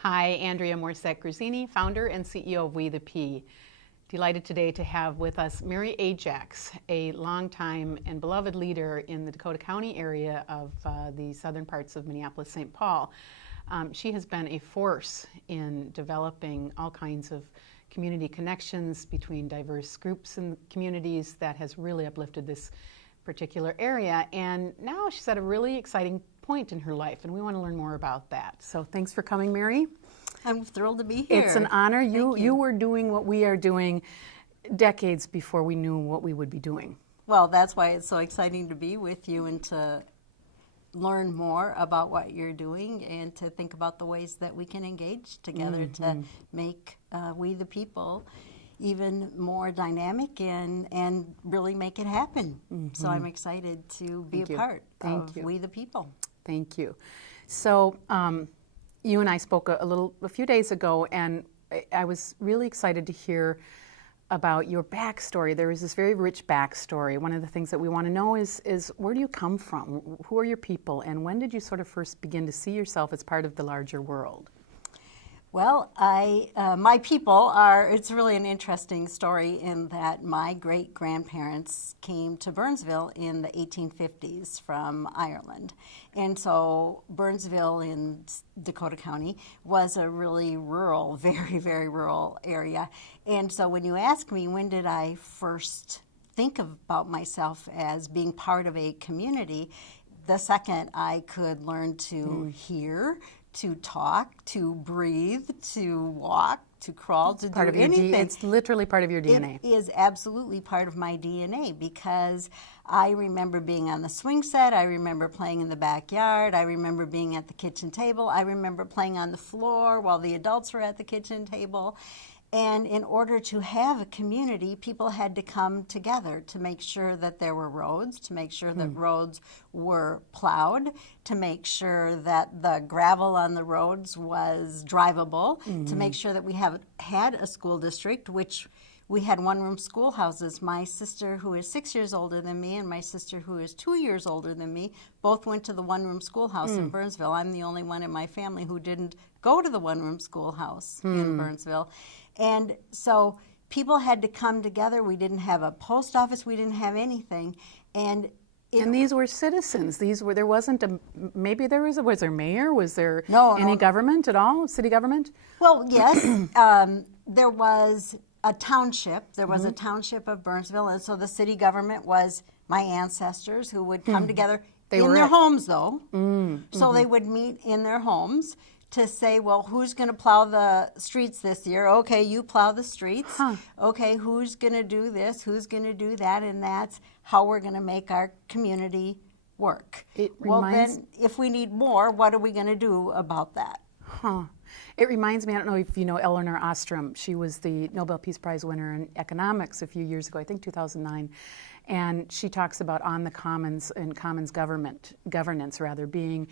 Hi, Andrea Morset-Grusini, founder and CEO of WetheP. Delighted today to have with us Mary Ajax, a longtime and beloved leader in the Dakota County area of the southern parts of Minneapolis-St. Paul. She has been a force in developing all kinds of community connections between diverse groups and communities that has really uplifted this particular area. And now she's at a really exciting point in her life, and we want to learn more about that. So thanks for coming, Mary. I'm thrilled to be here. It's an honor. Thank You were doing what we are doing decades before we knew what we would be doing. Well, that's why it's so exciting to be with you and to learn more about what you're doing and to think about the ways that we can engage together to make We the People even more dynamic and really make it happen. So I'm excited to be a part of We the People. Thank you. So you and I spoke a few days ago, and I was really excited to hear about your backstory. There is this very rich backstory. One of the things that we want to know is where do you come from? Who are your people? And when did you sort of first begin to see yourself as part of the larger world? Well, my people are, it's really an interesting story in that my great-grandparents came to Burnsville in the 1850s from Ireland. And so Burnsville in Dakota County was a really rural, very, very rural area. And so when you ask me, when did I first think about myself as being part of a community, the second I could learn to hear, to talk, to breathe, to walk, to crawl, to do anything. It's literally part of your DNA. It is absolutely part of my DNA because I remember being on the swing set, I remember playing in the backyard, I remember being at the kitchen table, I remember playing on the floor while the adults were at the kitchen table. And in order to have a community, people had to come together to make sure that there were roads, to make sure that roads were plowed, to make sure that the gravel on the roads was drivable, to make sure that we had a school district, which we had one-room schoolhouses. My sister, who is 6 years older than me, and my sister, who is 2 years older than me, both went to the one-room schoolhouse in Burnsville. I'm the only one in my family who didn't go to the one-room schoolhouse in Burnsville. And so people had to come together. We didn't have a post office. We didn't have anything. And these were citizens. There wasn't maybe there was there mayor? Was there any government at all, city government? Well, yes. There was a township. There was a township of Burnsville. And so the city government was my ancestors who would come together in their homes, though. So they would meet in their homes to say, well, who's going to plow the streets this year? Okay, you plow the streets. Okay, who's going to do this? Who's going to do that? And that's how we're going to make our community work. Well, then, if we need more, what are we going to do about that? It reminds me, I don't know if you know Eleanor Ostrom. She was the Nobel Peace Prize winner in economics a few years ago, I think 2009. And she talks about on the commons and commons governance being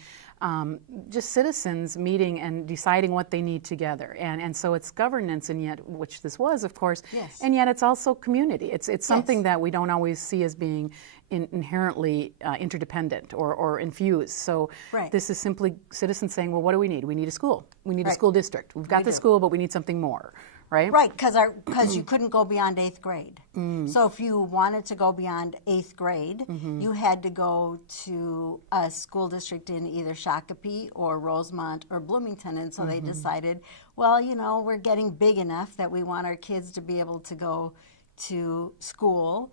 just citizens meeting and deciding what they need together. And so it's governance, and yet, which this was, of course, and yet it's also community. It's something that we don't always see as being inherently interdependent or infused. So this is simply citizens saying, well, what do we need? We need a school. We need a school district. We've got the school, but we need something more. Right? Right, because you couldn't go beyond 8th grade. So if you wanted to go beyond 8th grade, you had to go to a school district in either Shakopee or Rosemont or Bloomington. And so they decided, well, you know, we're getting big enough that we want our kids to be able to go to school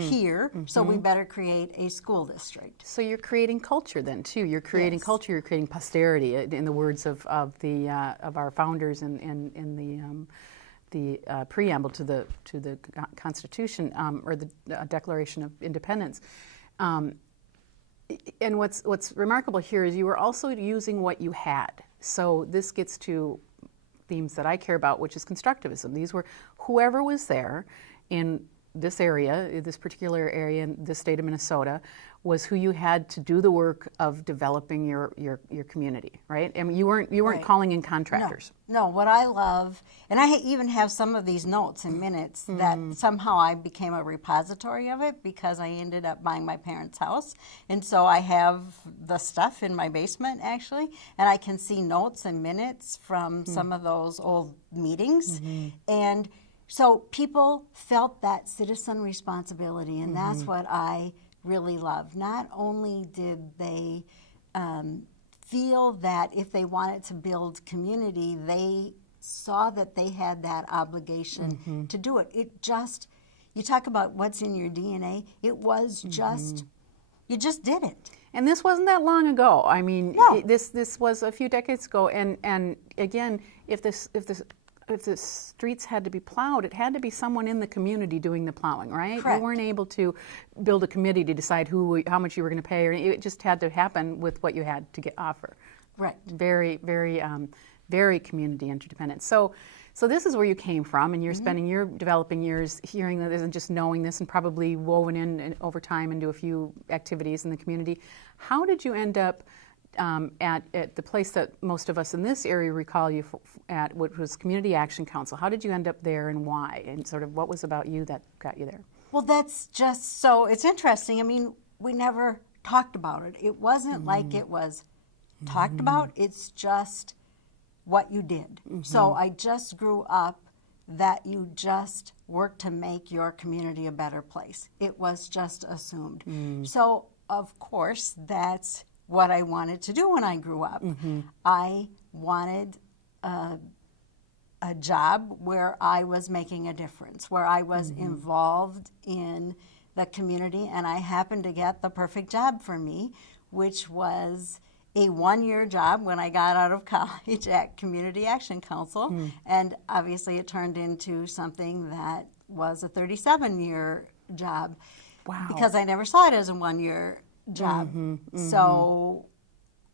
here, so we better create a school district. So you're creating culture then too. You're creating culture. You're creating posterity, in the words of our founders in the preamble to the Constitution or the Declaration of Independence. And what's remarkable here is you were also using what you had. So this gets to themes that I care about, which is constructivism. These were whoever was there in this area, this particular area in the state of Minnesota, was who you had to do the work of developing your community, right? I mean, you weren't Right. calling in contractors. No, what I love, and I even have some of these notes and minutes that somehow I became a repository of it because I ended up buying my parents' house. And so I have the stuff in my basement actually, and I can see notes and minutes from some of those old meetings. And so people felt that citizen responsibility, and that's what I really love. Not only did they feel that if they wanted to build community, they saw that they had that obligation to do it. It just, you talk about what's in your DNA, it was just, you just did it. And this wasn't that long ago. I mean, No. this was a few decades ago. And again, if the streets had to be plowed, it had to be someone in the community doing the plowing, right? Correct. You weren't able to build a committee to decide how much you were going to pay, or it just had to happen with what you had to offer. Right. Very, very, very community interdependent. So this is where you came from, and you're spending your developing years hearing this and just knowing this, and probably woven in over time into a few activities in the community. How did you end up at the place that most of us in this area recall you at, which was Community Action Council? How did you end up there, and why? And sort of what was about you that got you there? Well, that's just so, it's interesting. I mean, we never talked about it. It wasn't like it was talked about, it's just what you did. So I just grew up that you just work to make your community a better place. It was just assumed. So, of course, that's what I wanted to do when I grew up. I wanted a job where I was making a difference, where I was involved in the community, and I happened to get the perfect job for me, which was a one-year job when I got out of college at Community Action Council, and obviously it turned into something that was a 37-year job. Wow. Because I never saw it as a one-year job. So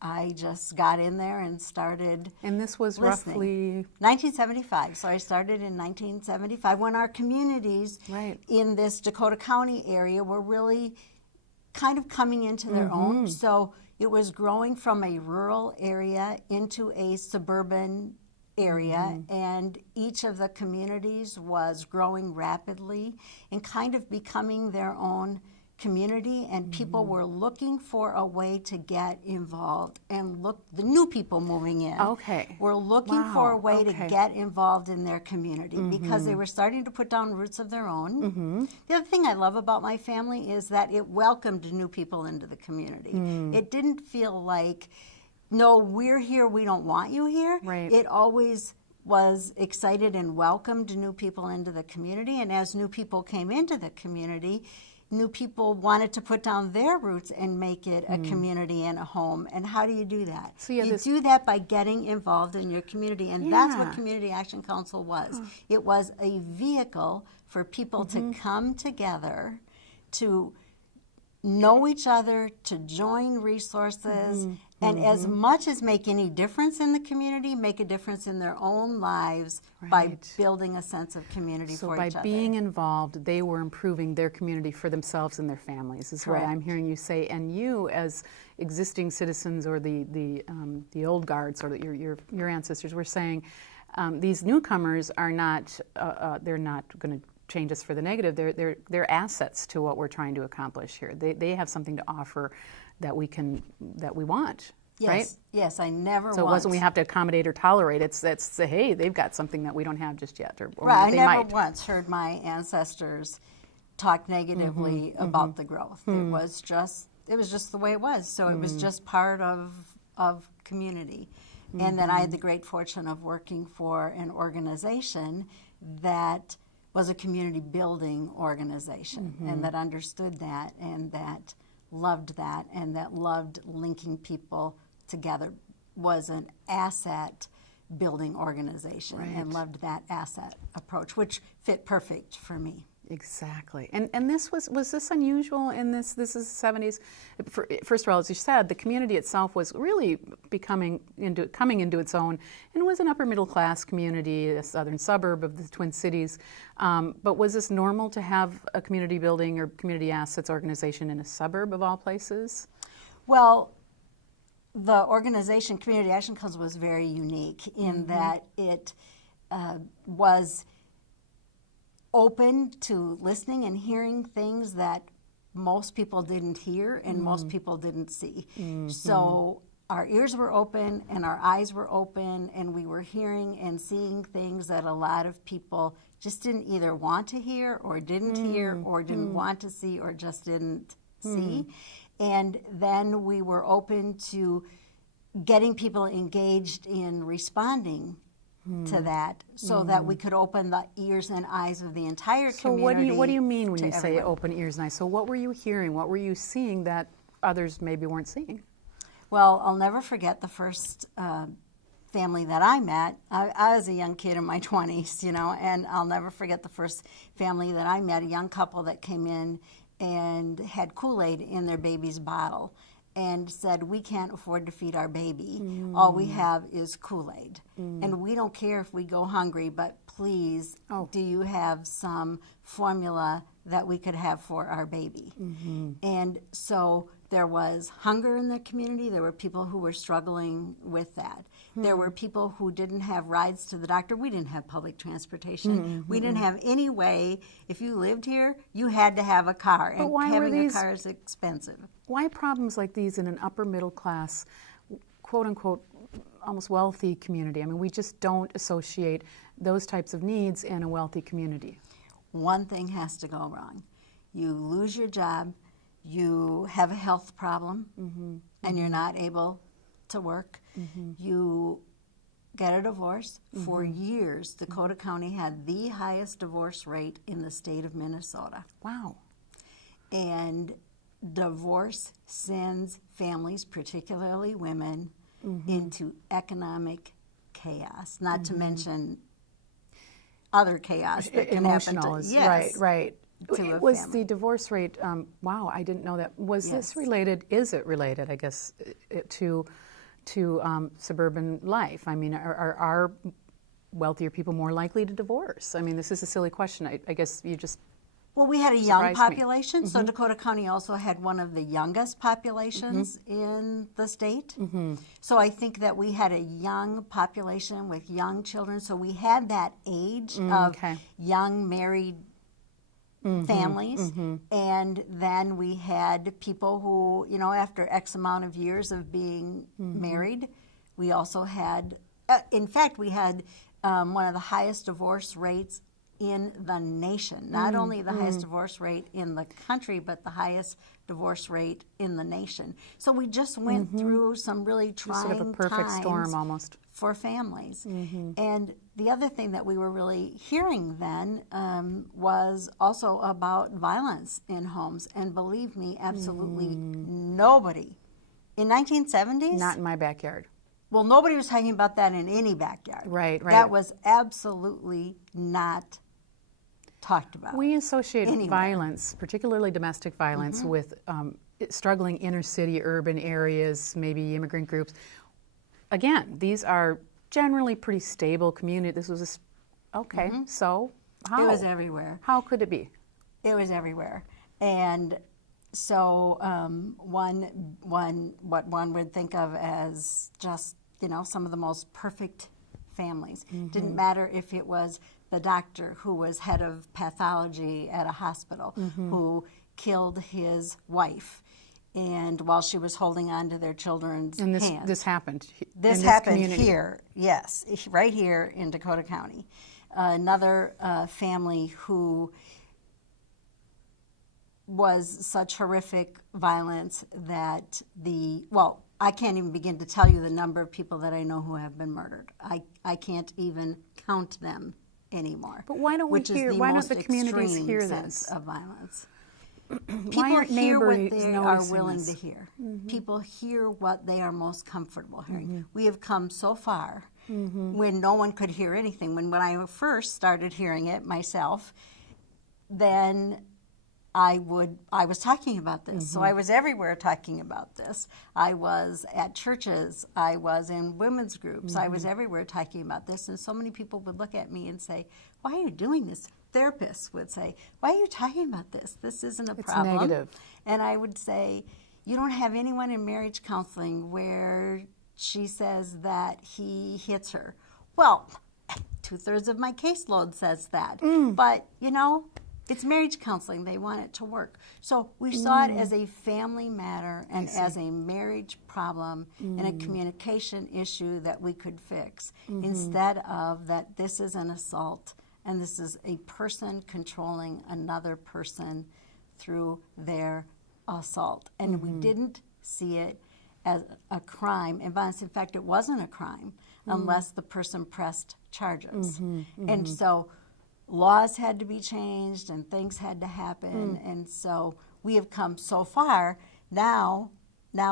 I just got in there and started. And this was listening. roughly 1975. So I started in 1975 when our communities Right. in this Dakota County area were really kind of coming into their own. So it was growing from a rural area into a suburban area, and each of the communities was growing rapidly and kind of becoming their own community, and people were looking for a way to get involved, and the new people moving in were looking for a way to get involved in their community because they were starting to put down roots of their own. The other thing I love about my family is that it welcomed new people into the community. It didn't feel like, no, we're here, we don't want you here. Right. It always was excited and welcomed new people into the community, and as new people came into the community, new people wanted to put down their roots and make it a community and a home. And how do you do that? So you do that by getting involved in your community, and that's what Community Action Council was. It was a vehicle for people to come together, to know each other, to join resources, and as much as make any difference in the community, make a difference in their own lives by building a sense of community for each other. So by being involved, they were improving their community for themselves and their families, is what I'm hearing you say. And you, as existing citizens or the old guard, sort of your ancestors were saying, these newcomers are not, they're not going to change us for the negative. They're assets to what we're trying to accomplish here. They have something to offer that we want. Yes, right? yes, I never. So it wasn't we have to accommodate or tolerate. It's hey, they've got something that we don't have just yet, or right. they I never might. once heard my ancestors talk negatively about the growth. It was just the way it was. So it was just part of community. And then I had the great fortune of working for an organization that was a community building organization, and that understood that, and that loved that, and that loved linking people together, was an asset building organization, and loved that asset approach, which fit perfect for me. Exactly. And this was this unusual in this is the 70s? First of all, as you said, the community itself was really coming into its own, and was an upper middle class community, a southern suburb of the Twin Cities. But was this normal to have a community building or community assets organization in a suburb of all places? Well, the organization Community Action Council was very unique in that it was open to listening and hearing things that most people didn't hear and most people didn't see. So our ears were open and our eyes were open, and we were hearing and seeing things that a lot of people just didn't either want to hear or didn't hear or didn't want to see or just didn't see. And then we were open to getting people engaged in responding to that, so that we could open the ears and eyes of the entire community. So what do you mean when you say everyone. open ears and eyes? So what were you hearing? What were you seeing that others maybe weren't seeing? Well, I'll never forget the first family that I met. I was a young kid in my 20s, you know, and I'll never forget the first family that I met, a young couple that came in and had Kool-Aid in their baby's bottle and said, we can't afford to feed our baby. All we have is Kool-Aid. And we don't care if we go hungry, but please, do you have some formula that we could have for our baby? And so there was hunger in the community. There were people who were struggling with that. There were people who didn't have rides to the doctor. We didn't have public transportation. We didn't have any way. If you lived here, you had to have a car, and having a car is expensive. Why problems like these in an upper middle class, quote unquote, almost wealthy community? I mean, we just don't associate those types of needs in a wealthy community. One thing has to go wrong. You lose your job, you have a health problem, and you're not able to work. You get a divorce. For years, Dakota County had the highest divorce rate in the state of Minnesota. Wow. And divorce sends families, particularly women, into economic chaos, not to mention other chaos that can happen to, right. to Was family. the divorce rate, wow, I didn't know that. Was this related, is it related, I guess, to suburban life? I mean, are wealthier people more likely to divorce? I mean, this is a silly question. I guess you just Well, we had a young surprised me. population, so Dakota County also had one of the youngest populations in the state. So I think that we had a young population with young children, so we had that age of young married families, and then we had people who, you know, after X amount of years of being married, we also had, in fact, we had one of the highest divorce rates in the nation. Not only the highest divorce rate in the country, but the highest divorce rate in the nation. So we just went through some really trying sort of a perfect storm almost for families. And the other thing that we were really hearing then was also about violence in homes. And believe me, absolutely nobody in 1970s. not in my backyard. Well, nobody was talking about that in any backyard. Right. That was absolutely not talked about. We associate anywhere. violence, particularly domestic violence, with struggling inner city, urban areas, maybe immigrant groups. Again, these are generally pretty stable communities. This was so how? It was everywhere. How could it be? It was everywhere. And so what one would think of as just, you know, some of the most perfect families. Didn't matter if it was the doctor who was head of pathology at a hospital who killed his wife, and while she was holding on to their children's And hands. this happened. This in happened community. here, yes, right here in Dakota County. Another family who was such horrific violence that I can't even begin to tell you the number of people that I know who have been murdered. I can't even count them anymore. But why don't we which hear? Is the Why don't most the communities extreme hear sense this? of violence. Why People aren't hear what neighbors they are noticing willing this? to hear. People hear what they are most comfortable hearing. We have come so far when no one could hear anything. When I first started hearing it myself, then I was talking about this. So I was everywhere talking about this. I was at churches. I was in women's groups. I was everywhere talking about this. And so many people would look at me and say, why are you doing this? Therapists would say, why are you talking about this? This isn't a problem. It's negative. And I would say, you don't have anyone in marriage counseling where she says that he hits her. Well, 2/3 of my caseload says that. But, you know, it's marriage counseling. They want it to work. So we saw it as a family matter and as a marriage problem and a communication issue that we could fix instead of that this is an assault and this is a person controlling another person through their assault. And we didn't see it as a crime and violence. In fact, it wasn't a crime unless the person pressed charges. And so laws had to be changed and things had to happen. And so we have come so far. Now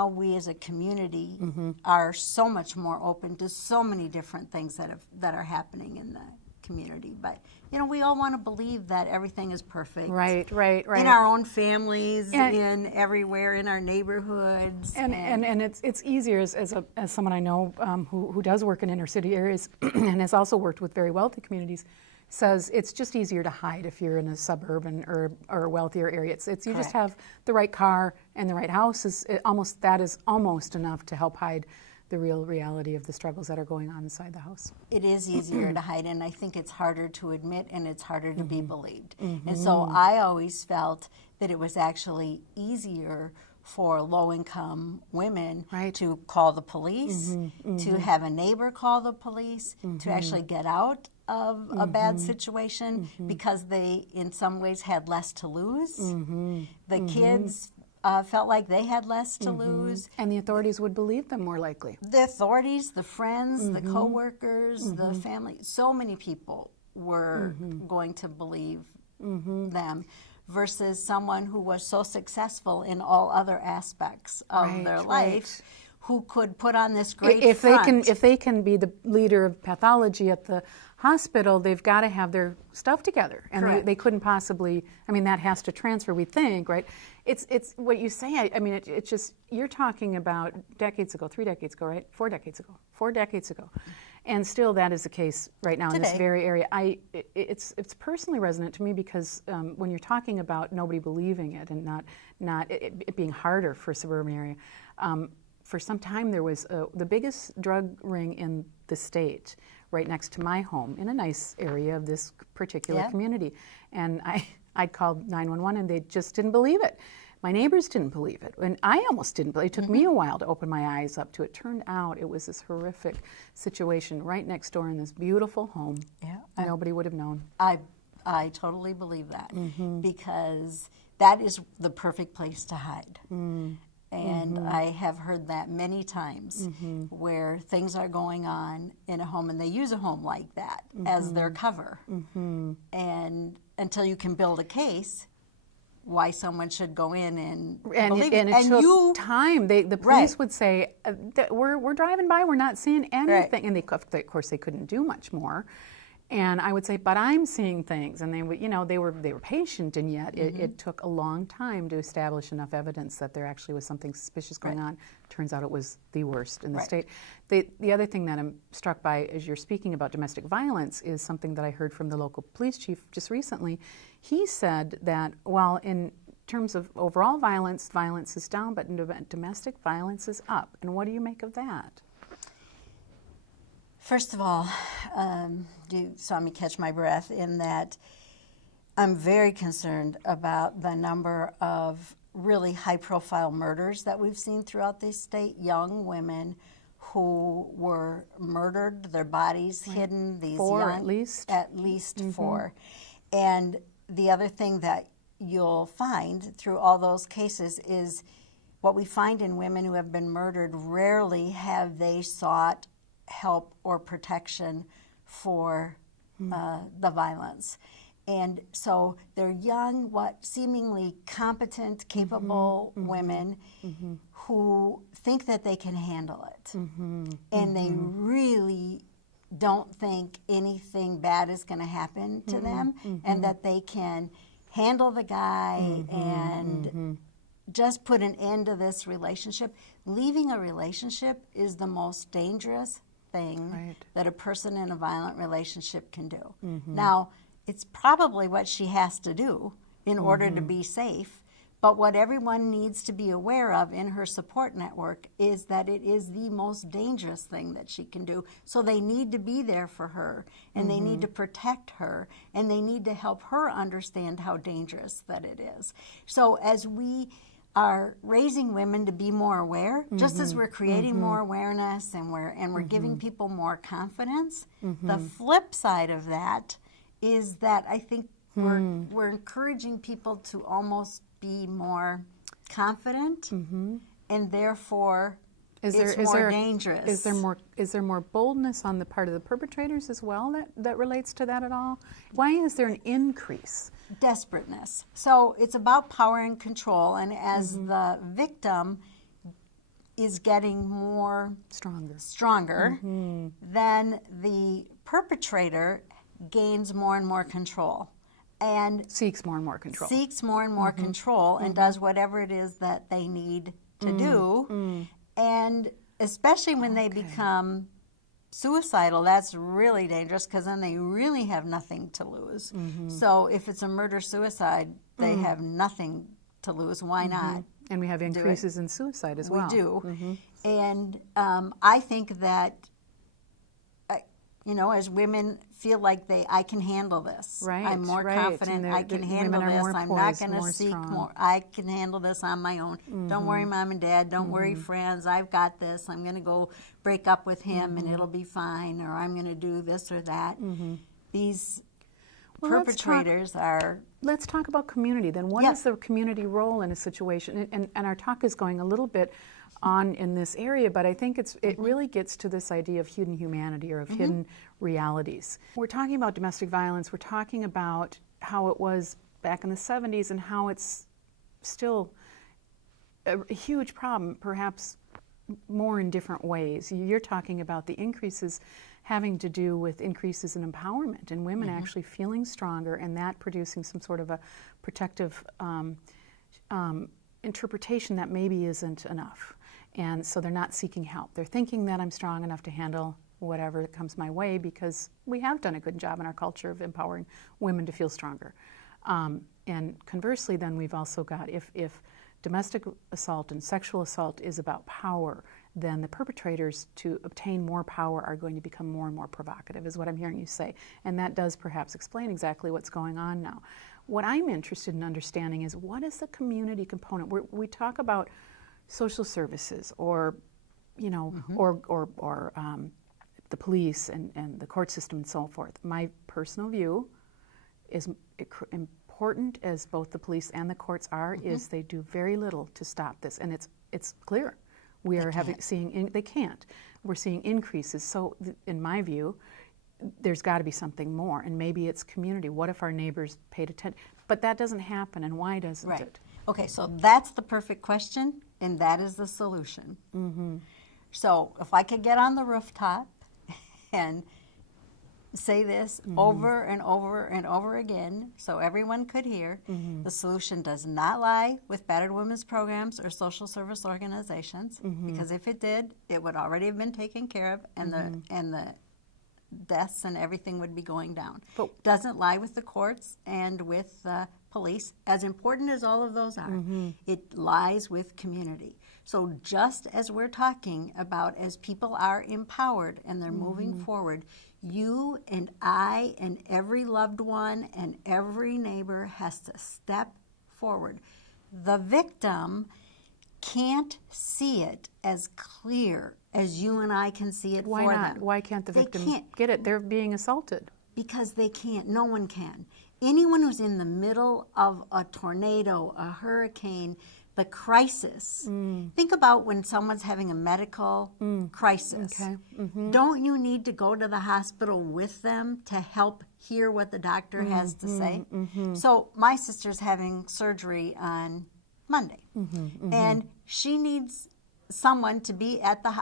we as a community are so much more open to so many different things that are happening in the community. But, you know, we all want to believe that everything is perfect. Right. In our own families, in everywhere, in our neighborhoods. And it's easier as someone I know who does work in inner city areas and has also worked with very wealthy communities, says it's just easier to hide if you're in a suburban or a wealthier area. It's you just have the right car and the right house. That is almost enough to help hide the real reality of the struggles that are going on inside the house. It is easier to hide, and I think it's harder to admit and it's harder to be believed. And so I always felt that it was actually easier for low-income women to call the police, to have a neighbor call the police, to actually get out of a bad situation because they, in some ways, had less to lose. The kids felt like they had less to lose. And the authorities would believe them more likely. The authorities, the friends, the co-workers, the family, so many people were going to believe them versus someone who was so successful in all other aspects of their life who could put on this great front. If they can be the leader of pathology at the hospital, they've got to have their stuff together, and they couldn't possibly. I mean, that has to transfer. We think, right? It's what you say. I mean, it's just you're talking about decades ago, 3 decades ago, right? 4 decades ago, 4 decades ago, and still that is the case right now in this very area. It's personally resonant to me because when you're talking about nobody believing it and not it being harder for a suburban area. For some time, there was the biggest drug ring in the state right next to my home in a nice area of this particular community. And I called 911 and they just didn't believe it. My neighbors didn't believe it. And I almost didn't believe it. It took me a while to open my eyes up to it. Turned out it was this horrific situation right next door in this beautiful home. Yeah, nobody would have known. I totally believe that because that is the perfect place to hide. And I have heard that many times where things are going on in a home and they use a home like that as their cover. And until you can build a case why someone should go in and believe it. And it took time. The police would say, we're driving by, we're not seeing anything. And of course they couldn't do much more. And I would say, but I'm seeing things, and they would, they were patient, and yet it took a long time to establish enough evidence that there actually was something suspicious going on. Turns out it was the worst in the state. The other thing that I'm struck by as you're speaking about domestic violence is something that I heard from the local police chief just recently. He said that while in terms of overall violence is down, but domestic violence is up. And what do you make of that? First of all, you saw me catch my breath in that I'm very concerned about the number of really high-profile murders that we've seen throughout this state, young women who were murdered, their bodies hidden. These four, young, at least 4. And the other thing that you'll find through all those cases is what we find in women who have been murdered, rarely have they sought help or protection for the violence. And so they're young, seemingly competent, capable women who think that they can handle it. And they really don't think anything bad is going to happen to them and that they can handle the guy and just put an end to this relationship. Leaving a relationship is the most dangerous thing that a person in a violent relationship can do. Now, it's probably what she has to do in order to be safe, but what everyone needs to be aware of in her support network is that it is the most dangerous thing that she can do. So they need to be there for her, and they need to protect her, and they need to help her understand how dangerous that it is. So as we are raising women to be more aware, just as we're creating more awareness and we're giving people more confidence, the flip side of that is that I think we're encouraging people to almost be more confident, and therefore it's more dangerous. Is there more boldness on the part of the perpetrators as well that relates to that at all? Why is there an increase? Desperateness. So it's about power and control, and as the victim is getting more stronger, then the perpetrator gains more and more control. And seeks more and more control. And does whatever it is that they need to do. And especially when they become suicidal, that's really dangerous because then they really have nothing to lose. So if it's a murder-suicide, they have nothing to lose. Why not? And we have increases in suicide as well. We do. And I think that as women feel like I can handle this. I'm more confident. I can handle this. I'm not going to seek more. I can handle this on my own. Don't worry, Mom and Dad. Don't worry, friends. I've got this. I'm going to go break up with him and it'll be fine. Or I'm going to do this or that. These perpetrators are... Let's talk about community then. What is the community role in a situation? And our talk is going a little bit on in this area, but I think it really gets to this idea of hidden humanity or of hidden realities. We're talking about domestic violence. We're talking about how it was back in the 70s and how it's still a huge problem, perhaps more in different ways. You're talking about the increases having to do with increases in empowerment and women actually feeling stronger and that producing some sort of a protective interpretation that maybe isn't enough. And so they're not seeking help. They're thinking that I'm strong enough to handle whatever comes my way because we have done a good job in our culture of empowering women to feel stronger. And conversely, then we've also got, if domestic assault and sexual assault is about power, then the perpetrators to obtain more power are going to become more and more provocative, is what I'm hearing you say. And that does perhaps explain exactly what's going on now. What I'm interested in understanding is what is the community component? We talk about social services or, or the police and the court system and so forth. My personal view is important as both the police and the courts are, is they do very little to stop this. And it's clear. We are they can't. We're seeing increases. So in my view, there's got to be something more. And maybe it's community. What if our neighbors paid attention? But that doesn't happen. And why doesn't it? Okay, so that's the perfect question, and that is the solution. So if I could get on the rooftop and say this over and over and over again so everyone could hear, the solution does not lie with battered women's programs or social service organizations, because if it did, it would already have been taken care of, and the deaths and everything would be going down. But doesn't lie with the courts and with the police, as important as all of those are. It lies with community. So just as we're talking about, as people are empowered and they're moving forward, you and I and every loved one and every neighbor has to step forward. The victim can't see it as clear as you and I can see it. Why for not? them. Why can't the victim get it? They're being assaulted. Because they can't. No one can. Anyone who's in the middle of a tornado, a hurricane, the crisis. Think about when someone's having a medical crisis. Don't you need to go to the hospital with them to help hear what the doctor has to say? So my sister's having surgery on Monday, and she needs someone to be at the,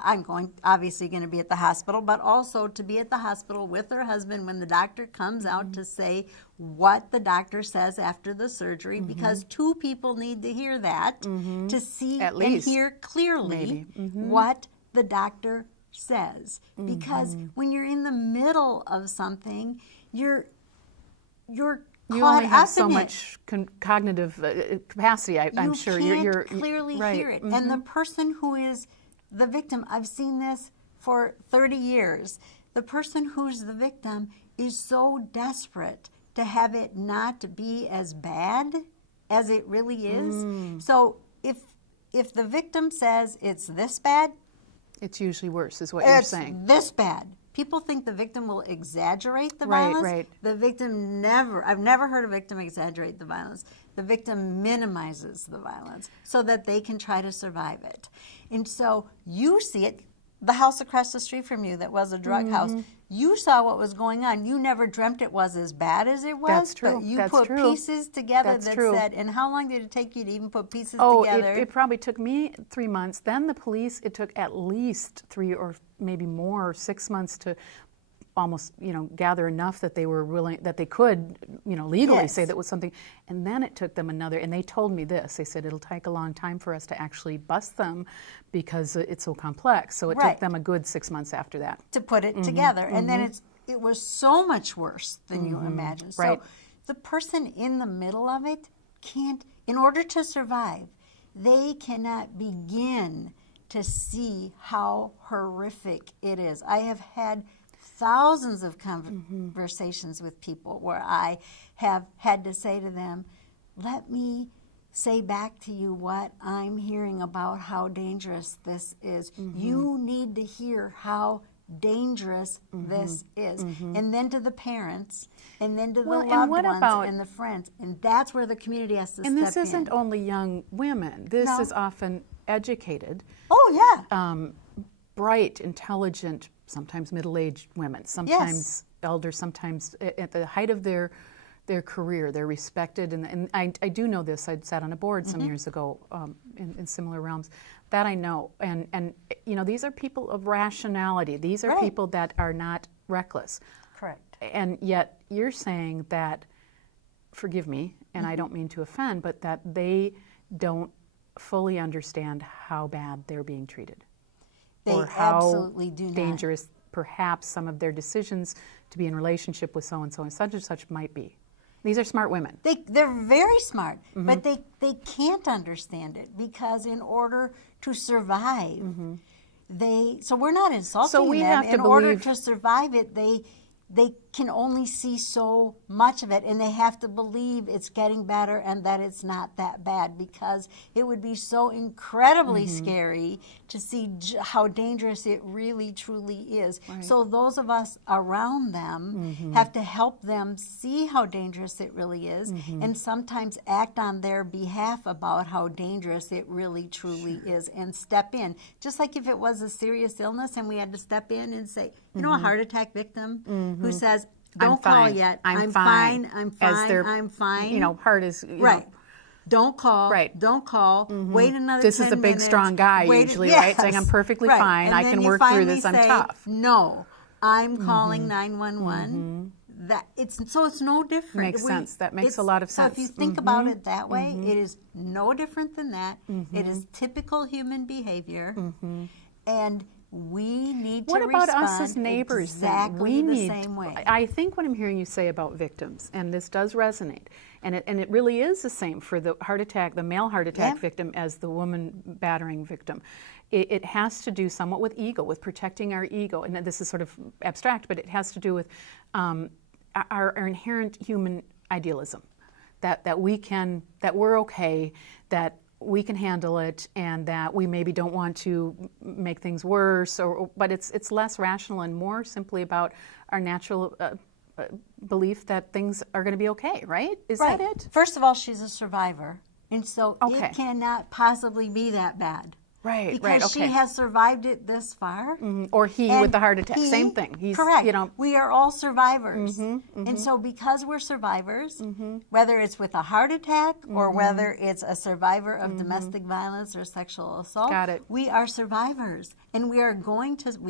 obviously going to be at the hospital, but also to be at the hospital with her husband when the doctor comes out to say what the doctor says after the surgery, because two people need to hear that to see At and least. hear clearly what the doctor says. Because when you're in the middle of something, you're You caught only have up so in much cognitive capacity, I'm you sure. can't clearly right. hear it. And the person who is the victim, I've seen this for 30 years, the person who's the victim is so desperate to have it not be as bad as it really is. So if the victim says it's this bad, It's usually worse, is what you're it's saying. this bad. People think the victim will exaggerate the Right, violence. right. The victim never, I've never heard a victim exaggerate the violence. The victim minimizes the violence so that they can try to survive it. And so you see it, the house across the street from you that was a drug house, you saw what was going on. You never dreamt it was as bad as it was. That's true. But you That's put true. pieces together That's that true. said, and how long did it take you to even put pieces Oh, together? it probably took me 3 months. Then the police, it took at least 3 or maybe more, or 6 months to almost, gather enough that they were willing, that they could, legally Yes. say that was something. And then it took them another, and they told me this. They said it'll take a long time for us to actually bust them because it's so complex. So it Right. took them a good 6 months after that. to put it together. And then it was so much worse than you imagined. Right. So the person in the middle of it can't, in order to survive, they cannot begin to see how horrific it is. I have had thousands of conversations with people where I have had to say to them, let me say back to you what I'm hearing about how dangerous this is. You need to hear how dangerous this is. And then to the parents, and then to the Well, and loved what ones about- and the friends. And that's where the community has to And this step isn't in. only young women. This No. is often educated, Oh, yeah. bright, intelligent, sometimes middle-aged women, sometimes elder, sometimes at the height of their career. They're respected, and I do know this. I sat on a board some years ago in similar realms. That I know, and these are people of rationality. These are Right. people that are not reckless. Correct. And yet you're saying that, forgive me, and I don't mean to offend, but that they don't fully understand how bad they're being treated. They or how absolutely do not. dangerous perhaps some of their decisions to be in relationship with so and such might be. These are smart women. They're very smart, but they can't understand it because in order to survive, so we're not insulting So we them. have to in order believe- to survive it, they can only see so much of it, and they have to believe it's getting better and that it's not that bad, because it would be so incredibly scary to see how dangerous it really truly is. Right. So those of us around them have to help them see how dangerous it really is, and sometimes act on their behalf about how dangerous it really truly is, and step in. Just like if it was a serious illness and we had to step in and say, a heart attack victim who says, don't call fine. yet. I'm fine. fine. I'm As fine. their, I'm fine. Heart is, right. Don't call. Right. Don't call. Wait another 10 This is a big, minutes. strong guy Wait, usually, right? Saying, I'm perfectly fine. And I then can you work through finally this. I'm say, tough. No, I'm calling 911. It's no different. Makes sense. That makes a lot of sense. So if you think about it that way, it is no different than that. It is typical human behavior, and we need to What about respond us as neighbors then? exactly the same way. I think what I'm hearing you say about victims, and this does resonate, and it really is the same for the heart attack, the male heart attack Yeah. victim as the woman battering victim. It has to do somewhat with ego, with protecting our ego, and this is sort of abstract, but it has to do with our inherent human idealism, that we're okay, that we can handle it, and that we maybe don't want to make things worse, but it's less rational and more simply about our natural belief that things are going to be okay, right? Is Right. that it? First of all, she's a survivor, and so Okay. it cannot possibly be that bad. Right, because right, she okay. has survived it this far. Or he And with the heart attack, he- same thing. He's, correct. you know, We are all survivors. And so because we're survivors, whether it's with a heart attack or whether it's a survivor of domestic violence or sexual assault, Got it. we are survivors. And we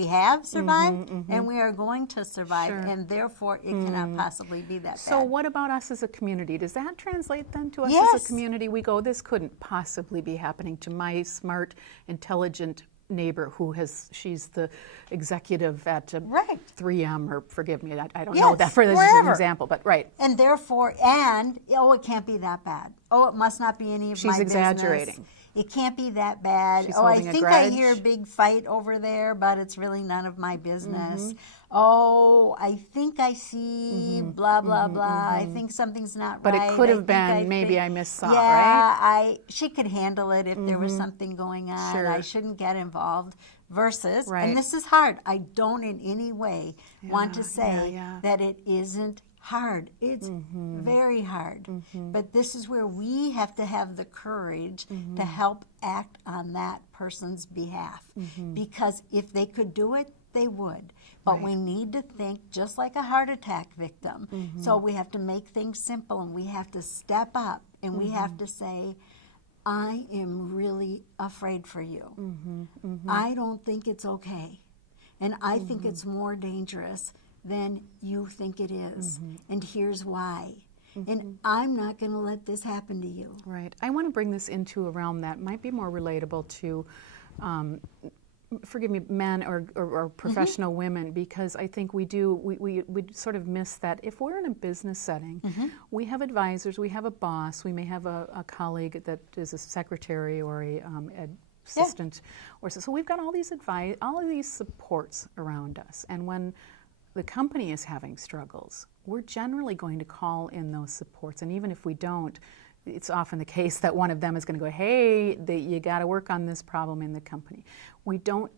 have survived and we are going to survive. Sure. And therefore, it cannot possibly be that so bad. what about us as a community? Does that translate then to us as Yes. a community? We go, this couldn't possibly be happening to my smart, intelligent neighbor she's the executive at Right. 3M, or forgive me, I don't know Yes, that for this is wherever. an example, but right. And therefore, it can't be that bad. Oh, it must not be any of She's my business. exaggerating. It can't be that bad. She's Oh, I holding a think I grudge. hear a big fight over there, but it's really none of my business. Oh, I think I see blah, blah, blah. I think something's not But right. it could I have think I been, maybe think- I missaw, yeah, right? she could handle it if there was something going on. Sure. I shouldn't get involved. Versus, Right. and this is hard, I don't in any way want to say yeah. that it isn't hard. It's very hard. But this is where we have to have the courage to help act on that person's behalf. Because if they could do it, they would. But we need to think just like a heart attack victim. So we have to make things simple and we have to step up and we have to say, I am really afraid for you. I don't think it's okay. And I think it's more dangerous than you think it is. And here's why. And I'm not going to let this happen to you. Right. I want to bring this into a realm that might be more relatable to, forgive me, men or professional women, because I think we sort of miss that. If we're in a business setting, we have advisors, we have a boss, we may have a colleague that is a secretary or a assistant, or so we've got all these all of these supports around us. And when the company is having struggles, we're generally going to call in those supports. And even if we don't, it's often the case that one of them is going to go, hey, you got to work on this problem in the company. We don't,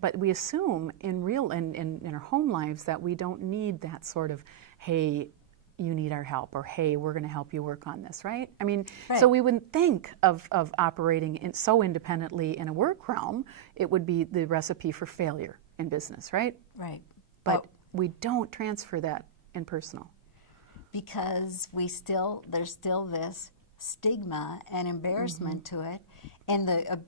but we assume in our home lives that we don't need that sort of, hey, you need our help, or hey, we're going to help you work on this, right? I mean, so we wouldn't think of operating so independently in a work realm. It would be the recipe for failure in business, right? Right. But we don't transfer that in personal. Because there's still this stigma and embarrassment to it, and the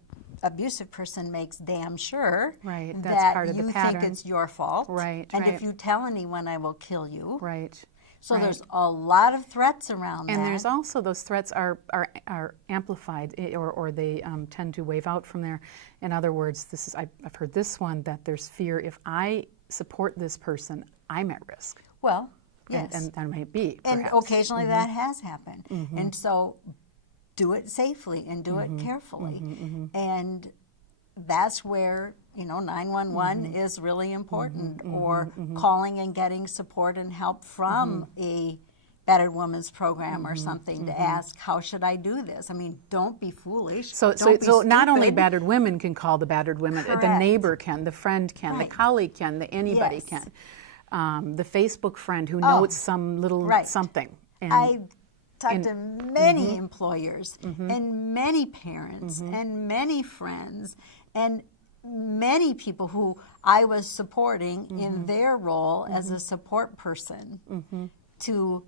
abusive person makes damn sure Right, that's that part of the you pattern. think it's your fault. Right, And right. if you tell anyone, I will kill you. Right. So right. there's a lot of threats around that. And there's also those threats are amplified, or they tend to wave out from there. In other words, I've heard this one, that there's fear, if I support this person, I'm at risk. Well, yes. And that might be, And perhaps. occasionally that has happened. And so do it safely and do it carefully. And that's where, 911 is really important, or calling and getting support and help from a Battered Women's Program or something to ask, how should I do this? I mean, don't be foolish. So Don't be not only stupid. battered women can call the battered women, the Correct. neighbor can, the friend can, Right. the colleague can, anybody Yes. can. The Facebook friend who knows some little right. something. And I talked to many employers and many parents and many friends and many people who I was supporting in their role as a support person to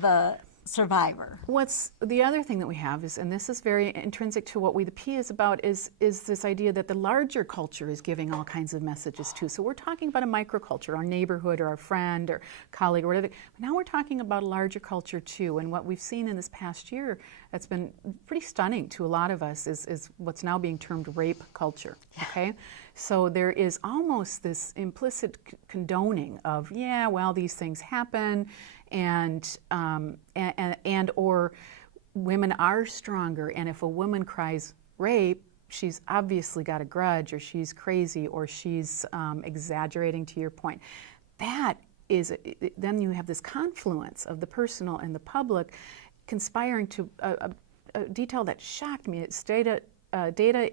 the survivor. What's the other thing that we have is, and this is very intrinsic to what WetheP is about, is this idea that the larger culture is giving all kinds of messages too. So we're talking about a microculture, our neighborhood or our friend or colleague or whatever. But now we're talking about a larger culture too. And what we've seen in this past year that's been pretty stunning to a lot of us is what's now being termed rape culture. Okay, so there is almost this implicit condoning of, yeah, well, these things happen. And or women are stronger, and if a woman cries rape, she's obviously got a grudge, or she's crazy, or she's exaggerating, to your point. That is, then you have this confluence of the personal and the public conspiring to a detail that shocked me. It's data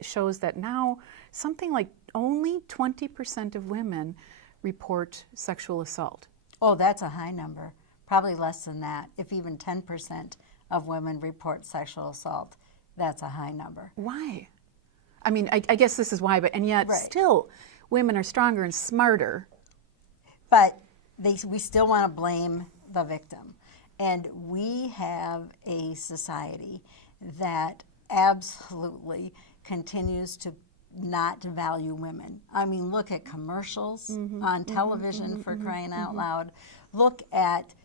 shows that now something like only 20% of women report sexual assault. Oh, that's a high number. Probably less than that. If even 10% of women report sexual assault, that's a high number. Why? I mean, I guess this is why, but and yet Right. still, women are stronger and smarter. But we still want to blame the victim. And we have a society that absolutely continues to not value women. I mean, look at commercials on television, for crying out loud. Look at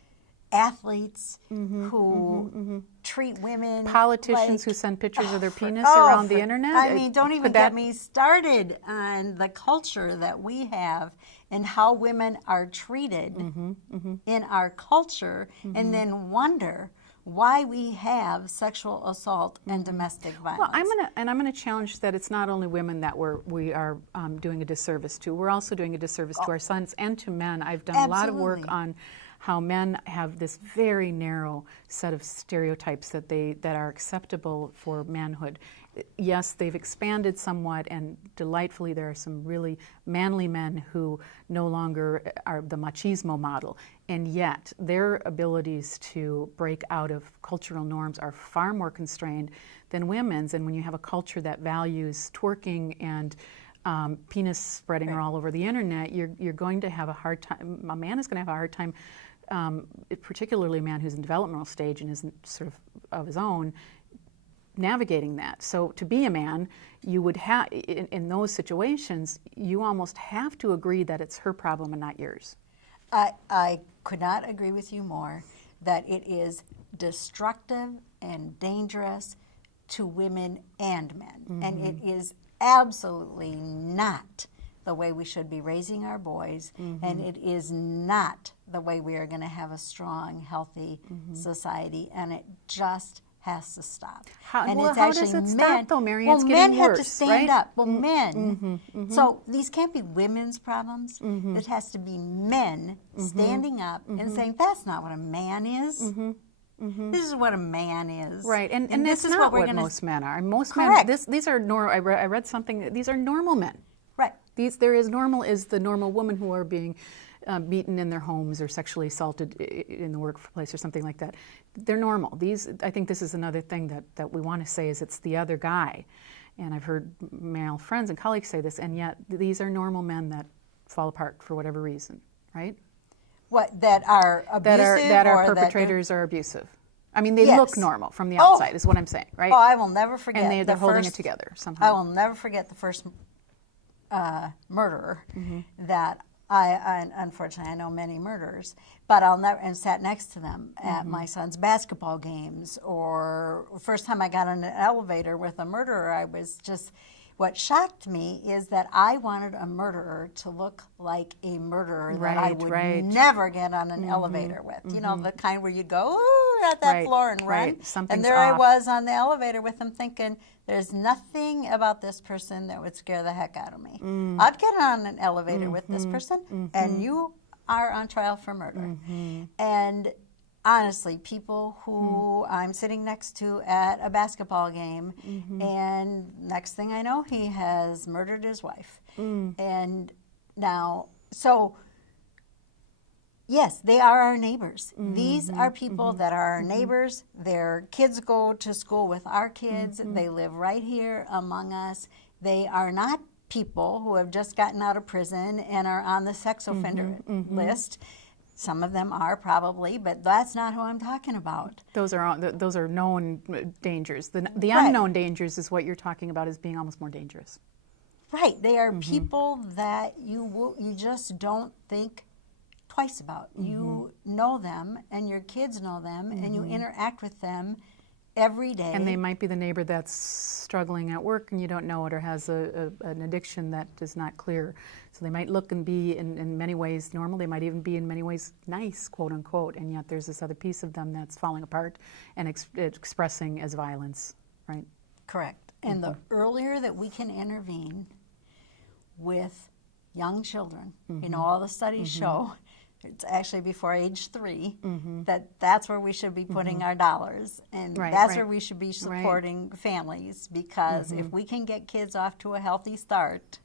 athletes who treat women, Politicians like, who send pictures of their penis around the internet. I mean, don't even Could get that- me started on the culture that we have and how women are treated in our culture, and then wonder why we have sexual assault and domestic violence. Well, I'm gonna challenge that it's not only women that we are doing a disservice to. We're also doing a disservice to our sons and to men. I've done a lot of work Absolutely. on how men have this very narrow set of stereotypes that are acceptable for manhood. Yes, they've expanded somewhat, and delightfully there are some really manly men who no longer are the machismo model, and yet their abilities to break out of cultural norms are far more constrained than women's. And when you have a culture that values twerking and penis spreading all over the internet, you're going to have a hard time. A man is going to have a hard time, particularly a man who's in developmental stage and isn't sort of his own, navigating that. So to be a man, you would have, in those situations, you almost have to agree that it's her problem and not yours. I could not agree with you more that it is destructive and dangerous to women and men. And it is absolutely not the way we should be raising our boys, and it is not the way we are going to have a strong, healthy society, and it just has to stop. And Well, it's how actually does it men, stop, though, Mary? Well, It's men getting have to worse, stand right? up. Well, men. So these can't be women's problems. It has to be men standing up and saying, "That's not what a man is. This is what a man is." Right, and this that's is not we're what gonna- most men are. Most Correct. men, these are normal. I read something. These are normal men. Right. There is normal is the normal women who are being beaten in their homes or sexually assaulted in the workplace or something like that. They're normal. I think this is another thing that we want to say is it's the other guy. And I've heard male friends and colleagues say this, and yet these are normal men that fall apart for whatever reason, right? What, that are abusive That or our that perpetrators are abusive. I mean, they Yes. look normal from the outside, is what I'm saying, right? Oh, I will never forget. And they're holding it first- together somehow. I will never forget the first murderer that I unfortunately I know many murderers, but I'll never and sat next to them at my son's basketball games, or first time I got on an elevator with a murderer. I was just, what shocked me is that I wanted a murderer to look like a murderer that I would never get on an elevator with. You know, the kind where you go, ooh, at that floor and run. Right. Something's And there I off. was on the elevator with them thinking, there's nothing about this person that would scare the heck out of me. I'd get on an elevator with this person, and you are on trial for murder. And honestly, people who I'm sitting next to at a basketball game, and next thing I know, he has murdered his wife. And now, so yes, they are our neighbors. These are people that are our neighbors. Their kids go to school with our kids. They live right here among us. They are not people who have just gotten out of prison and are on the sex offender list. Some of them are probably, but that's not who I'm talking about. Those are known dangers. The Right. unknown dangers is what you're talking about as being almost more dangerous. Right. They are people that you just don't think twice about. You know them, and your kids know them, and you interact with them every day. And they might be the neighbor that's struggling at work and you don't know it, or has an addiction that is not clear. So they might look and be in many ways normal. They might even be in many ways nice, quote unquote, and yet there's this other piece of them that's falling apart and expressing as violence, right? Correct. And the earlier that we can intervene with young children, you know, all the studies show it's actually before age 3 that's where we should be putting our dollars, and that's where we should be supporting families, because if we can get kids off to a healthy start,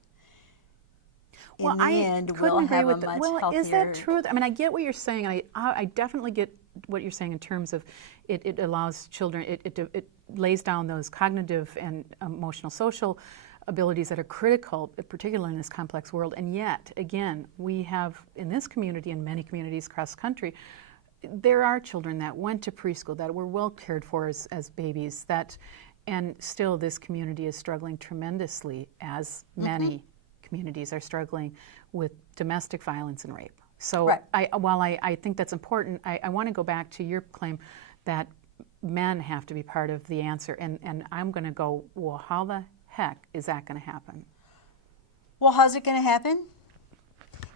in the end we'll have a much healthier. Is that true? I mean, I get what you're saying. I definitely get what you're saying in terms of it allows children, it lays down those cognitive and emotional social abilities that are critical, particularly in this complex world. And yet, again, we have in this community and many communities across the country, there are children that went to preschool, that were well cared for as babies, and still this community is struggling tremendously, as many communities are struggling with domestic violence and rape. So while I think that's important, I want to go back to your claim that men have to be part of the answer. And I'm going to go, well, how the heck is that going to happen? Well, how's it going to happen?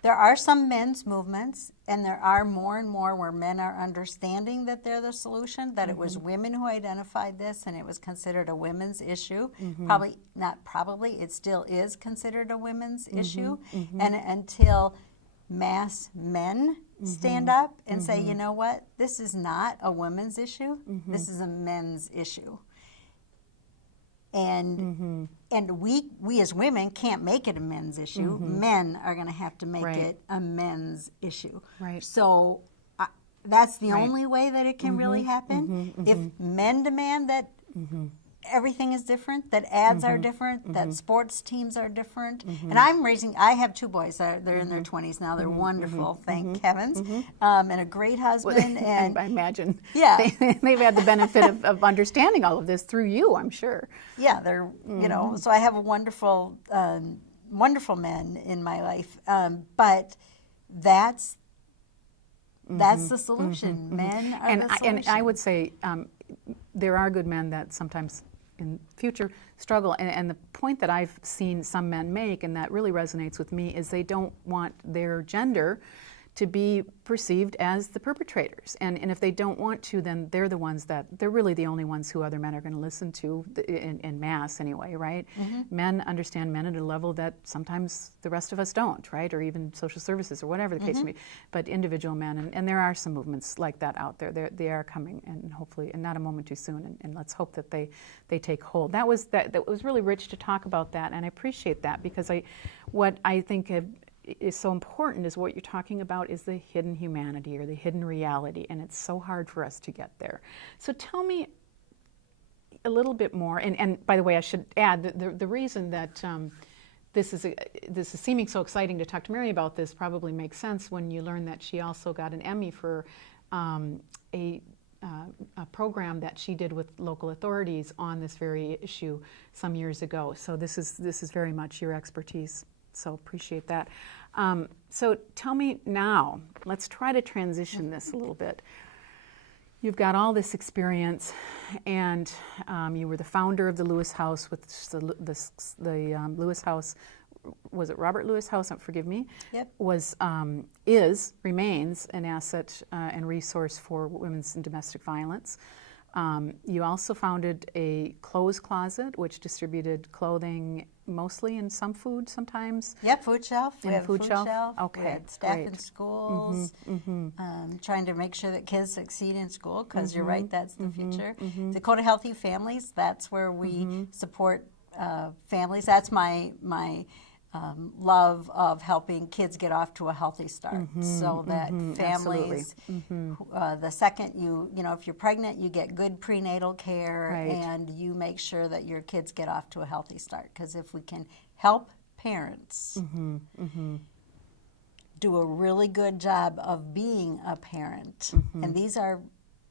There are some men's movements, and there are more and more where men are understanding that they're the solution, that it was women who identified this and it was considered a women's issue. It still is considered a women's issue. And until mass men stand up and say, you know what, this is not a women's issue, this is a men's issue. And we as women can't make it a men's issue. Men are going to have to make it a men's issue. So that's the only way that it can really happen. If men demand that everything is different, that ads are different, that sports teams are different. And I have 2 boys. They're in their 20s now. They're wonderful, thank heavens. And a great husband. And I imagine. Yeah. They've had the benefit of understanding all of this through you, I'm sure. Yeah, they're, you know, so I have a wonderful, wonderful men in my life. But that's the solution. Men are the solution. And I would say there are good men that sometimes in future struggle, and the point that I've seen some men make, and that really resonates with me, is they don't want their gender to be perceived as the perpetrators. And if they don't want to, then they're the ones they're really the only ones who other men are going to listen to, in mass anyway, right? Men understand men at a level that sometimes the rest of us don't, right? Or even social services or whatever the case may be. But individual men, and there are some movements like that out there. They are coming, and hopefully, and not a moment too soon, and let's hope that they take hold. That was really rich to talk about that, and I appreciate that, because what I think is so important is what you're talking about is the hidden humanity or the hidden reality, and it's so hard for us to get there. So tell me a little bit more, and by the way, I should add the reason that this is seeming so exciting to talk to Mary about this probably makes sense when you learn that she also got an Emmy for a program that she did with local authorities on this very issue some years ago. So this is very much your expertise. So appreciate that. So tell me now, let's try to transition this a little bit. You've got all this experience, and you were the founder of the Lewis House, with the Lewis House. Was it Robert Lewis House? Forgive me. Yep. Remains an asset and resource for women's and domestic violence. You also founded a clothes closet, which distributed clothing mostly and some food sometimes. Yep, food shelf. We have a food shelf. Okay, we had staff great. in schools, trying to make sure that kids succeed in school, because you're right, that's the future. Dakota Healthy Families, that's where we support families. That's my love of helping kids get off to a healthy start, so that families, the second if you're pregnant, you get good prenatal care, and you make sure that your kids get off to a healthy start. Because if we can help parents do a really good job of being a parent, and these are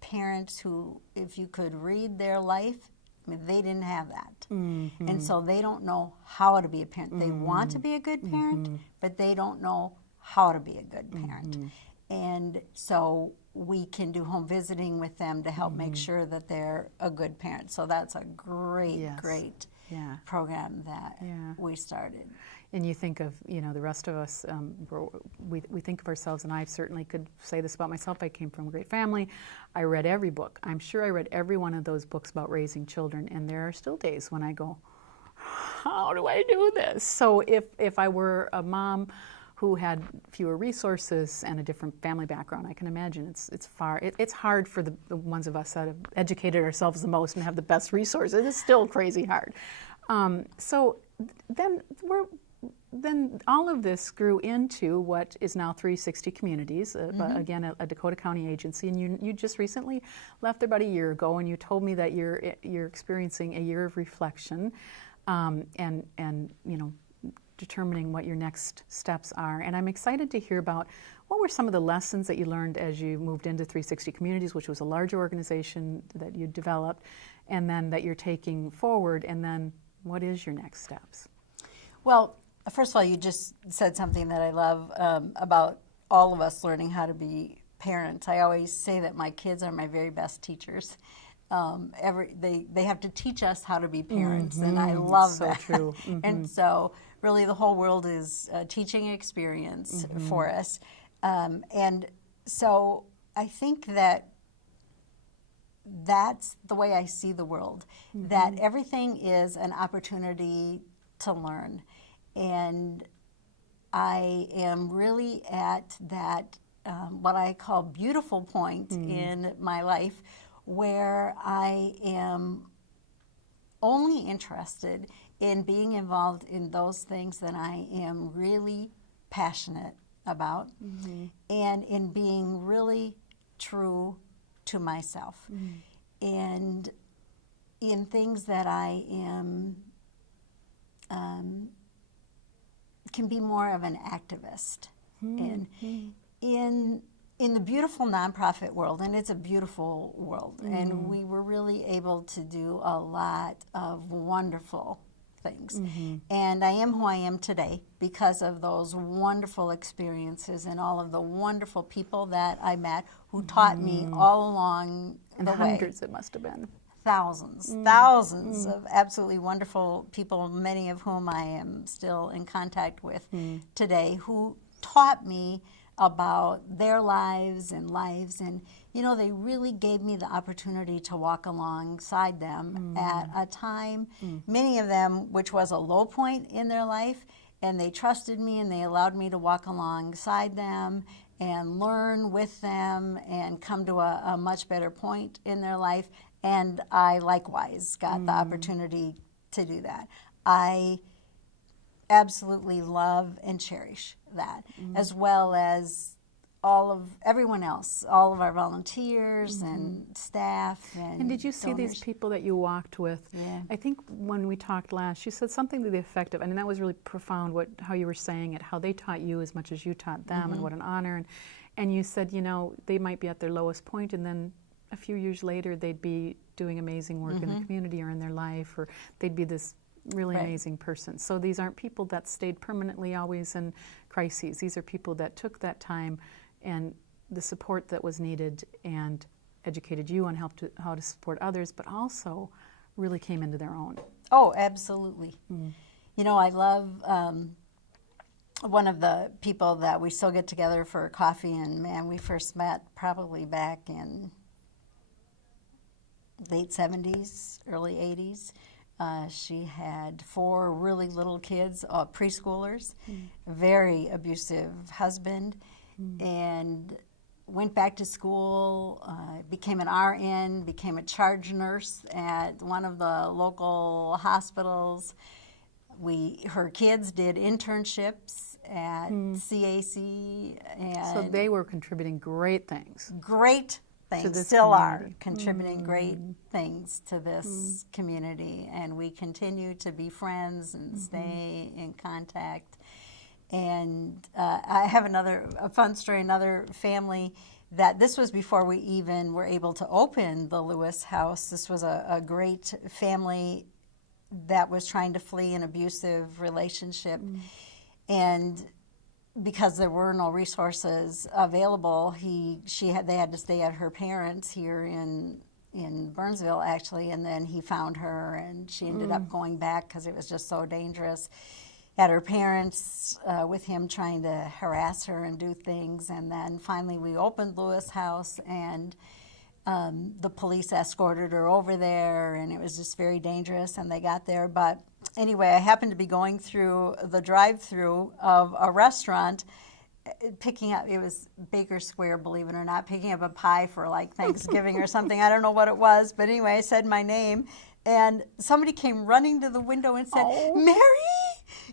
parents who, if you could read their life, they didn't have that. And so they don't know how to be a parent. They want to be a good parent, but they don't know how to be a good parent. And so we can do home visiting with them to help make sure that they're a good parent. So that's a great program that we started. And you think of, the rest of us, we think of ourselves, and I certainly could say this about myself. I came from a great family. I read every book. I'm sure I read every one of those books about raising children, and there are still days when I go, how do I do this? So if I were a mom who had fewer resources and a different family background, I can imagine it's hard for the ones of us that have educated ourselves the most and have the best resources. It's still crazy hard. So then all of this grew into what is now 360 Communities, again, a Dakota County agency, and you just recently left about a year ago, and you told me that you're experiencing a year of reflection. and you know, determining what your next steps are. And I'm excited to hear about what were some of the lessons that you learned as you moved into 360 Communities, which was a larger organization that you developed, and then that you're taking forward, and then what is your next steps? Well, first of all, you just said something that I love about all of us learning how to be parents. I always say that my kids are my very best teachers. They have to teach us how to be parents, and I love so that. True. And so really the whole world is a teaching experience for us. And so I think that that's the way I see the world, that everything is an opportunity to learn. And I am really at that, what I call beautiful point in my life, where I am only interested in being involved in those things that I am really passionate about, and in being really true to myself, and in things that I am can be more of an activist in the beautiful nonprofit world, and it's a beautiful world, and we were really able to do a lot of wonderful things. And I am who I am today because of those wonderful experiences and all of the wonderful people that I met who taught me all along And the way. hundreds it must have been. Thousands of absolutely wonderful people, many of whom I am still in contact with today, who taught me about their lives, and you know, they really gave me the opportunity to walk alongside them at a time, many of them, which was a low point in their life, and they trusted me and they allowed me to walk alongside them and learn with them and come to a much better point in their life. And I likewise got the opportunity to do that. I absolutely love and cherish that, as well as everyone else, all of our volunteers and staff. And did you see these people that you walked with? Yeah. I think when we talked last, you said something to the effect of, and that was really profound, how you were saying it, how they taught you as much as you taught them, and what an honor. And you said, you know, they might be at their lowest point, and then a few years later they'd be doing amazing work in the community or in their life, or they'd be this really amazing person. So these aren't people that stayed permanently always in crises. These are people that took that time and the support that was needed and educated you on how to support others, but also really came into their own. Oh, absolutely. You know, I love one of the people that we still get together for coffee, and man, we first met probably back in late 70s, early 80s. She had 4 really little kids, preschoolers, very abusive husband, and went back to school, became an RN, became a charge nurse at one of the local hospitals. Her kids did internships at CAC. And So they were contributing great things. Great things, still are contributing great things to this community, and we continue to be friends and stay in contact. And I have a fun story, another family that this was before we even were able to open the Lewis House. This was a great family that was trying to flee an abusive relationship, and because there were no resources available, they had to stay at her parents' here in Burnsville, actually, and then he found her, and she ended up going back because it was just so dangerous at her parents with him trying to harass her and do things. And then finally we opened Lewis House, and the police escorted her over there, and it was just very dangerous, and they got there. But anyway, I happened to be going through the drive-through of a restaurant, picking up, it was Baker Square, believe it or not, picking up a pie for like Thanksgiving or something. I don't know what it was, but anyway, I said my name, and somebody came running to the window and said, "Mary,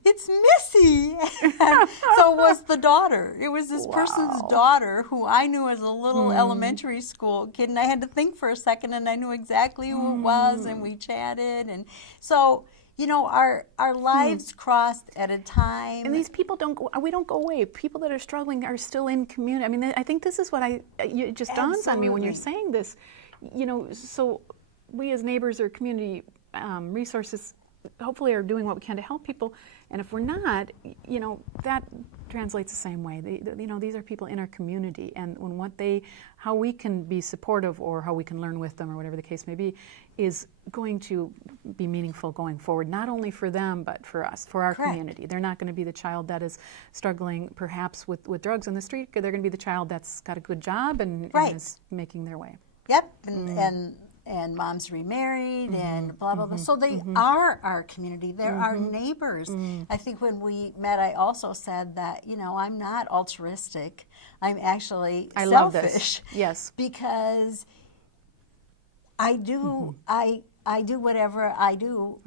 it's Missy." And so it was the daughter. It was this person's daughter who I knew as a little elementary school kid, and I had to think for a second, and I knew exactly who it was, and we chatted. And so, you know, our lives crossed at a time. And these people we don't go away. People that are struggling are still in community. I mean, I think this is what it just dawns on me when you're saying this. You know, so we as neighbors or community resources hopefully are doing what we can to help people. And if we're not, you know, that translates the same way. You know, these are people in our community, and how we can be supportive or how we can learn with them or whatever the case may be, is going to be meaningful going forward, not only for them, but for us, for our community. They're not going to be the child that is struggling perhaps with drugs on the street. They're going to be the child that's got a good job and is making their way. Yep, and mom's remarried and blah, blah, blah. So they are our community. They're our neighbors. I think when we met, I also said that, you know, I'm not altruistic. I'm actually selfish. Love this. Yes. Because I do, I do whatever I do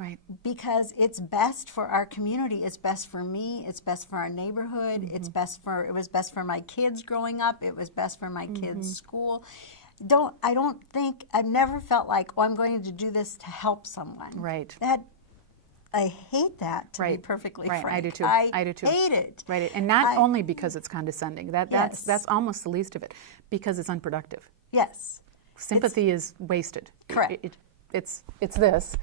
because it's best for our community. It's best for me. It's best for our neighborhood. It was best for my kids growing up. It was best for my kids' school. I've never felt like, oh, I'm going to do this to help someone. Right. I hate that, to be perfectly frank. I do too. I do too. Hate it. Right. And not only because it's condescending. That's almost the least of it. Because it's unproductive. Yes. Sympathy is wasted. Correct. It's this.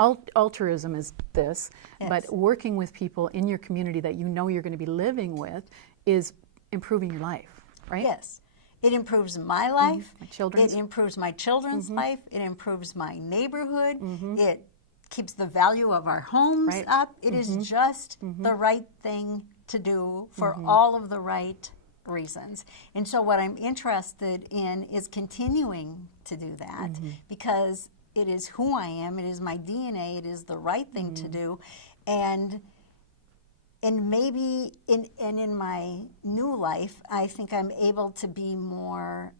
Altruism is this. Yes. But working with people in your community that you know you're going to be living with is improving your life. Right? Yes. It improves my life. My children's. It improves my children's life. It improves my neighborhood. It keeps the value of our homes up. It is just the right thing to do for all of the right reasons. And so what I'm interested in is continuing to do that because it is who I am. It is my DNA. It is the right thing to do. And maybe in my new life, I think I'm able to be more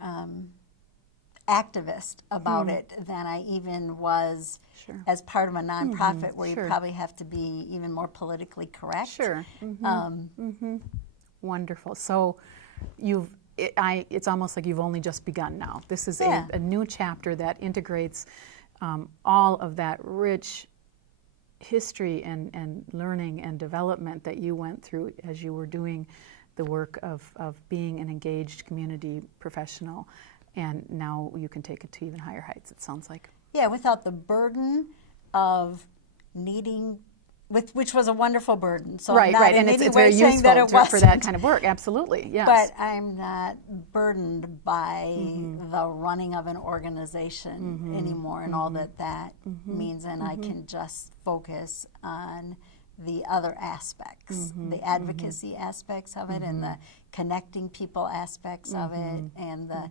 activist about it than I even was as part of a nonprofit where you probably have to be even more politically correct. Sure. Wonderful. So it's almost like you've only just begun now. This is a new chapter that integrates all of that rich history and learning and development that you went through as you were doing the work of being an engaged community professional, and now you can take it to even higher heights, it sounds like. Yeah, without the burden of needing, which was a wonderful burden. So I'm not in any way saying that it wasn't for that kind of work, absolutely, yes. But I'm not burdened by the running of an organization anymore and all that means, and I can just focus on the other aspects, the advocacy aspects of it and the connecting people aspects of it and the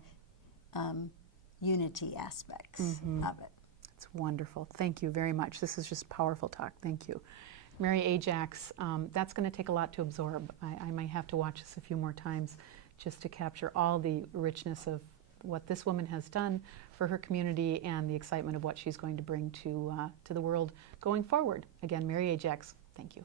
unity aspects of it. It's wonderful. Thank you very much. This is just powerful talk. Thank you. Mary Ajax, that's going to take a lot to absorb. I might have to watch this a few more times just to capture all the richness of what this woman has done for her community and the excitement of what she's going to bring to the world going forward. Again, Mary Ajax, thank you.